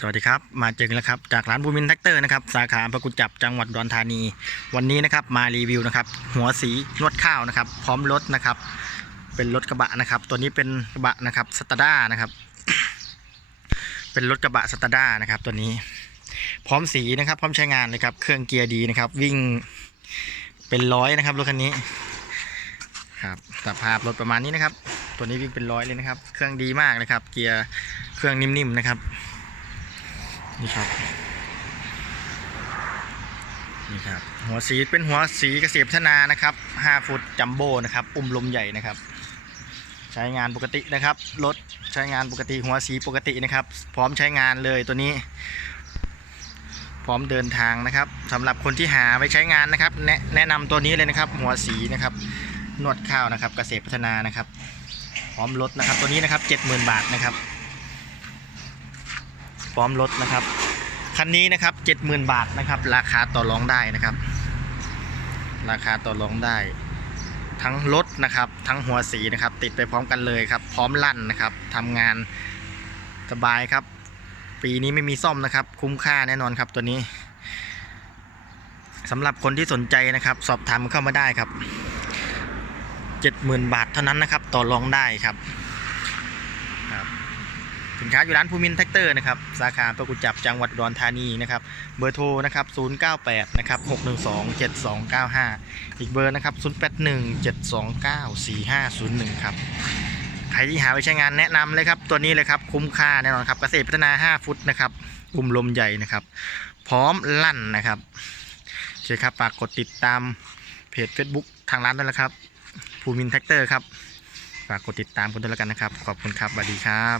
สวัสดีครับ มาเจอกันแล้วครับจากร้านบูมินแท็กเตอร์นะครับสาขาอำเภอกุจจับจังหวัดดอนธานี วันนี้นะครับมารีวิวนะครับหัวสีนวดข้าวนะครับ พร้อมรถนะครับ เป็นรถกระบะนะครับ ตัวนี้เป็นกระบะนะครับสตาร์ด้านะครับ เป็นรถกระบะสตาร์ด้านะครับตัวนี้ พร้อมสีนะครับ พร้อมใช้งานเลยครับเครื่องเกียร์ดีนะครับ วิ่งเป็นร้อยนะครับรถคันนี้ครับสภาพรถประมาณนี้นะครับ ตัวนี้วิ่งเป็นร้อยเลยนะครับ เครื่องดีมากนะครับ เกียร์เครื่องนิ่มๆนะครับ นี่ครับ นี่ครับ หัวสีเป็นหัวสีเกษตรพัฒนานะครับ 5 ฟุตจัมโบ้นะครับ อุ้มลมใหญ่นะครับ ใช้งานปกตินะครับ รถใช้งานปกติหัวสีปกตินะครับ พร้อมใช้งานเลยตัวนี้ พร้อมเดินทางนะครับสำหรับคนที่หาไว้ใช้งานนะครับ แนะแนะนำตัวนี้เลยนะครับ หัวสีนะครับนวดข้าวนะครับ เกษตรพัฒนานะครับ พร้อมรถนะครับ ตัวนี้นะครับ 70,000 บาทนะครับ ร้อมรถนะครับ คันนี้นะครับ70,000 บาทนะครับ ราคาต่อรองได้นะครับ ราคาต่อรองได้ ทั้งรถนะครับ ทั้งหัวสีนะครับ ติดไปพร้อมกันเลยครับ พร้อมลั่นนะครับทำงานสบายครับ ปีนี้ไม่มีซ่อมนะครับ คุ้มค่าแน่นอนครับตัวนี้สำหรับคนที่สนใจนะครับ สอบถามเข้ามาได้ครับ 70,000 บาทเท่านั้นนะครับ ต่อรองได้ครับครับ สินค้าอยู่ร้านภูมินแท็กเตอร์นะครับสาขาประกุจับจังหวัดอุดรธานีนะครับเบอร์โทรนะครับ098นะครับ612 7295 อีกเบอร์นะครับ081 729 4501 ครับใครที่หาไปใช้งานแนะนำเลยครับตัวนี้เลยครับคุ้มค่าแน่นอนครับเกษตรพัฒนา 5 ฟุตนะครับอุ้มลมใหญ่นะครับ พร้อมลั่นนะครับโอเคครับฝากกดติดตามเพจ Facebook ทางร้านด้วยนะครับภูมินแท็กเตอร์ครับ ฝากกดติดตามกันด้วยแล้วกันนะครับ ขอบคุณครับสวัสดีครับ